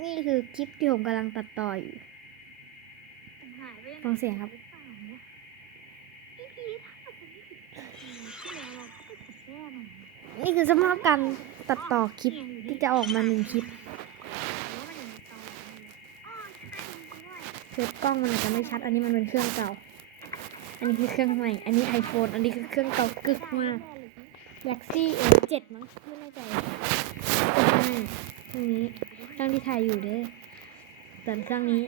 นี่คือคลิปที่ผมกำลังตัดต่ออยู่หายไปฟังเสียงครับหรือเปล่าเนี่ยพี่พีทถ้าเราจะไม่ผิดที่แล้วเราก็ไปตัดแก้หน่อยนี่คือสภาพการตัดต่อคลิปที่จะออกมาหนึ่งคลิปหรือว่ามันอยู่ในเตาหรืออะไรอ๋อใช่จริงด้วยเซฟกล้องมันอาจจะไม่ชัด อันนี้มันเป็นเครื่องเก่า อันนี้คือเครื่องใหม่ อันนี้ iPhone อันนี้คือเครื่องเก่ากึกมากแล็กซี่เอเจ็ดมั้งไม่แน่ใจเจ็ดห้าเครื่องนี้เครื่อง ที่ถ่ายอยู่เด้อส่วนเครื่องนี้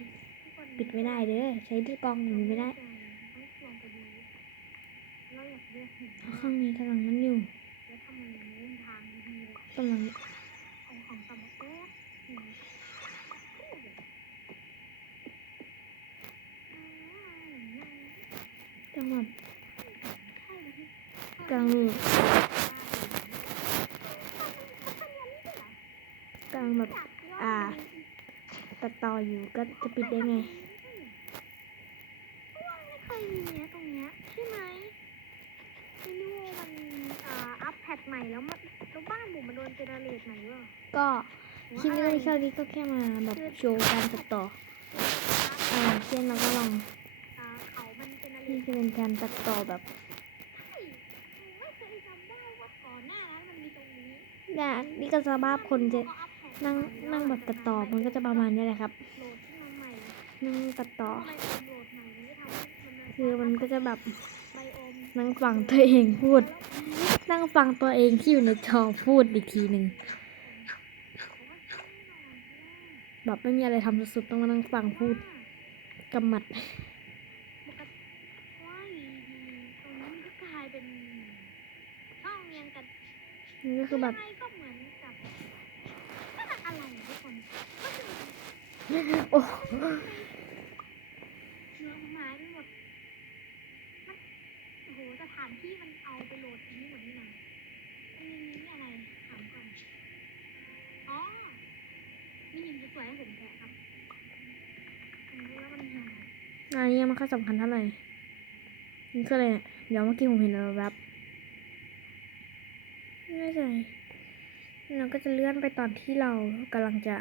ปิดไม่ได้เด้อใช้ด้วยกล้องมันไม่ได้เพราะเครื่องนี้กำลังนั้นอยู่แล้วทำลังกำลังจังหวัดกลางกลางแบบ ตัดต่ออยู่ก็จะปิดได้ไงไม่เคยมีเนี้ยตรงเนี้ยใช่ไหมไม่รู้มันอ่าอัพแพทใหม่แล้วมันแล้วบ้านหมูมันโดนเจเนเรตใหม่หรือเปล่าก็คลิปนี้แค่นี้ก็แค่มาแบบโชว์การตัดต่ออ่าเช่นเราก็ลองอ่าเขามันเจเนเรที่ตจะเป็นการตัดต่อแบบไม่เคยจำได้ว่าก่อนหน้านั้นมันมีตรงนี้ เนี่ยนี่ก็สภาพคนจะ นั่งนั่งแบบตัดต่อมันก็จะประมาณนี้แหละครับโหลดขึ้นมาใหม่นั่งตัดต่อทำไมโอมโหลดใหม่มันจะทำให้มันคือมันก็จะแบบไบโอมนั่งฟังตัวเองพูด นั่งฟังตัวเองที่อยู่ในจอพูดอีกทีหนึ่งแบบไม่มีอะไรทำสุดๆต้องมานั่งฟังพูดกำมัดปกติว้ายตรงนี้มันก็กลายเป็นช่องเรียงกันนี่ก็คือแบบ คนก็คือโอ้เนื้อมันหายไปหมดมันโอ้โหสถานที่มันเอาไปโหลดทิ้งหมดนี่นะมันมีนี่อะไรถามก่อนอ๋อมีหินสวยๆให้ผมแกะครับผมรู้แล้วมันมีอะไรอันนี้ยังไม่ค่อยสำคัญเท่าไหร่นี่คืออะไรเนี่ยเดี๋ยวเมื่อกี้ผมเห็นอะไรแบบไม่แน่ใจ เราก็จะเลื่อนไปตอนที่เรากำลังจะ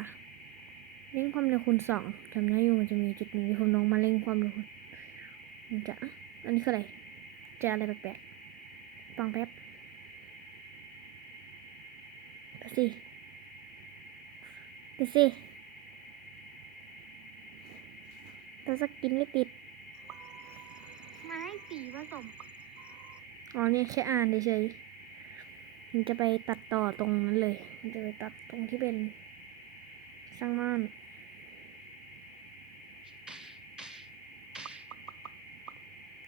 เร่งความเร็วคูณสองจำได้อยู่มันจะมีจุดหนึ่งที่ผมลองมาเร่งความเร็วคูณมันจะอะอันนี้คืออะไรเจออะไรแปลกๆฟังแป๊บไปสิไปสิแต่สกินไม่ติดมาให้สีผสมอ๋อเนี่ยแค่อ่านเฉยๆ มันจะไปตัดต่อตรงนั้นเลย มันจะไปตัดตรงที่เป็นสร้างม่าน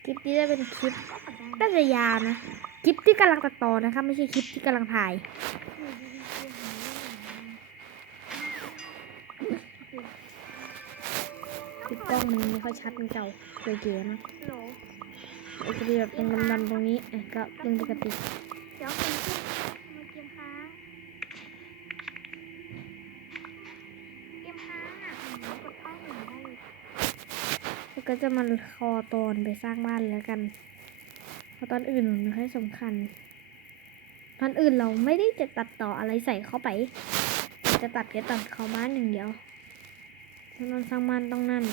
คลิปนี้จะเป็นคลิปก็กดได้น่าจะยาวนะ คลิปที่กำลังตัดต่อนะคะไม่ใช่คลิปที่กำลังถ่ายอยู่ดีๆเสียงนี้คลิปกล้องมันไม่ค่อยชัดมันเก่าเก๋ๆนะโหลไอ้จะมีแบบตรงดำๆตรงนี้อะก็เรื่องปกติ ก็จะมาคอตอนไปสร้างบ้านแล้วกัน เพราะตอนอื่นมันไม่ค่อยสำคัญ ตอนอื่นเราไม่ได้จะตัดต่ออะไรใส่เข้าไป จะตัดแค่ตัดเข้าบ้านอย่างเดียวตอนสร้างบ้านต้องนั่น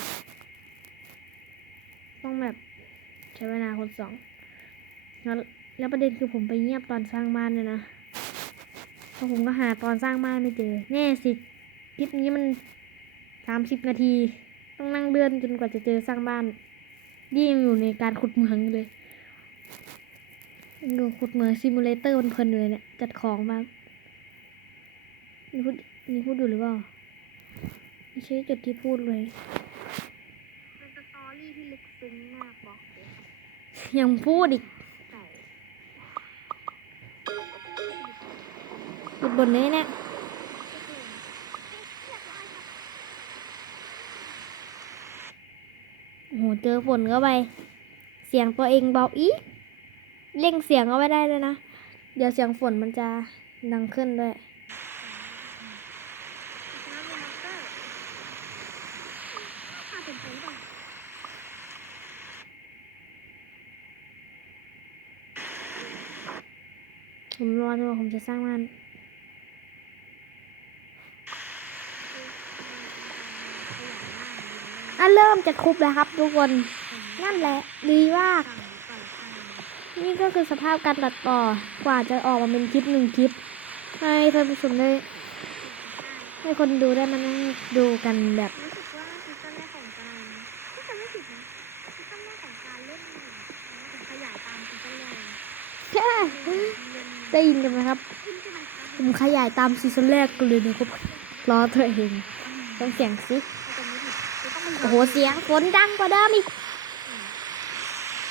ต้องแบบใช้เวลาคนสอง แล้วแล้วประเด็นคือผมไปเงียบตอนสร้างบ้านเลยนะเพราะผมก็หาตอนสร้างบ้านไม่เจอ แน่สิคลิปนี้มันสามสิบนาที ต้องนั่งเลื่อนจนกว่าจะเจอสร้างบ้านนี่ยังอยู่ในการขุดเหมืองอยู่เลยยังดูขุดเหมืองซิมูเลเตอร์เพลินๆอยู่เลยเนี่ย จัดของมานี่พูดนี่พูดอยู่หรือเปล่าไม่ใช่จุดที่พูดเลยเป็นสตอรี่ที่ลึกซึ้งมากบอกเลยครับยังพูดอีกแต่หยุดบนนี้เนี่ยโอ้โห เจอฝนเข้าไป เสียงตัวเองเบาอีกเร่งเสียงเอาไว้ได้เลยนะ เดี๋ยวเสียงฝนมันจะดังขึ้นด้วยผมรอจนกว่าผมจะสร้างมัน อะเริ่มจะครบแล้วครับ ทุกคน นั่นแหละ ดีมาก นี่ก็คือสภาพการตัดต่อ กว่าจะออกมาเป็นคลิปหนึ่งคลิป ให้ท่านผู้ชมได้ ให้คนดูได้มานั่งดูกันแบบรู้สึกว่าซีซั่นแรกของการที่จะไม่ผิดนะซีซั่นแรกของการเล่นผมขยายตามซีซั่นแรกแค่ได้ยินกันไหมครับขึ้นใช่ไหมครับ ผมขยายตามซีซั่นแรกกันเลยนะครับ รอเธอเองต้องเสียงสิ โอ้โห เสียงฝนดังกว่าเดิมอีก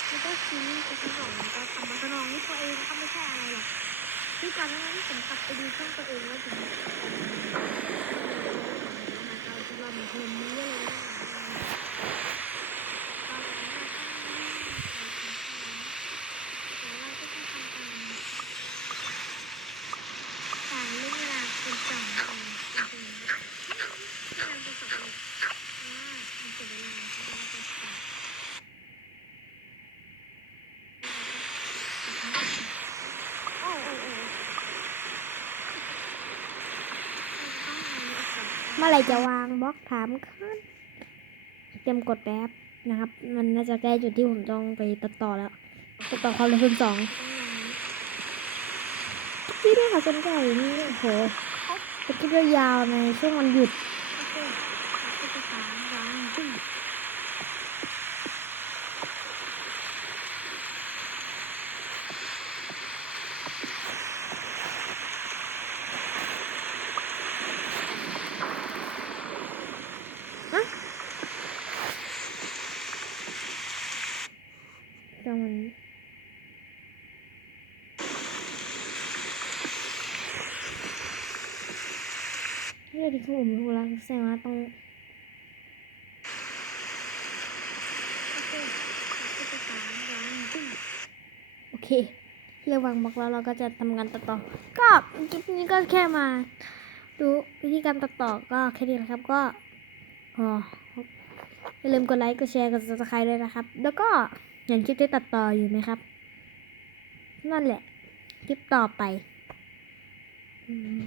แล้วก็ซีรีส์ซีซั่นสองก็ทำมาสนองนี่ตัวเองก็ไม่ใช่อะไรหรอกที่ก่อนหน้านี้ผมกลับไปดูช่องตัวเองแล้วถึงเราคิดว่ามันเพลินนี้เยการเล่นเวลาเป็นสองคนจริงๆที่มันเป็นสองคนว่ามันเสียเวลาเพราะว่าเป็นสองโอ้โอ้โอ้ต้องมีอักษร เมื่อไรจะวางบล็อกถามขึ้นเตรียมกดแป๊บนะครับ มันน่าจะใกล้จุดที่ผมต้องไปตัดต่อแล้วตัดต่อความเร็วคูณสองที่นี่ค่ะสนใหญ่นี่โอ้โหเป็นคลิปยาวๆในช่วงวันหยุด โอเคก็จะสามร้อยจุ่ม จังมันเรื่องที่ ผมรู้แล้วแสดงว่าต้องโอเคก็จะสามร้อยจุ่มโอเรียกวางบล็อกแล้วเราก็จะทำการตัดต่อ ก็คลิปนี้ก็แค่มาดูวิธีการตัดต่อก็แค่นี้นะครับก็อ๋ออย่าลืมกดไลค์กดแชร์กด subscribe ด้วยนะครับ แล้วก็เห็นคลิปที่ตัดต่ออยู่ไหมครับ นั่นแหละ คลิปต่อไป อืม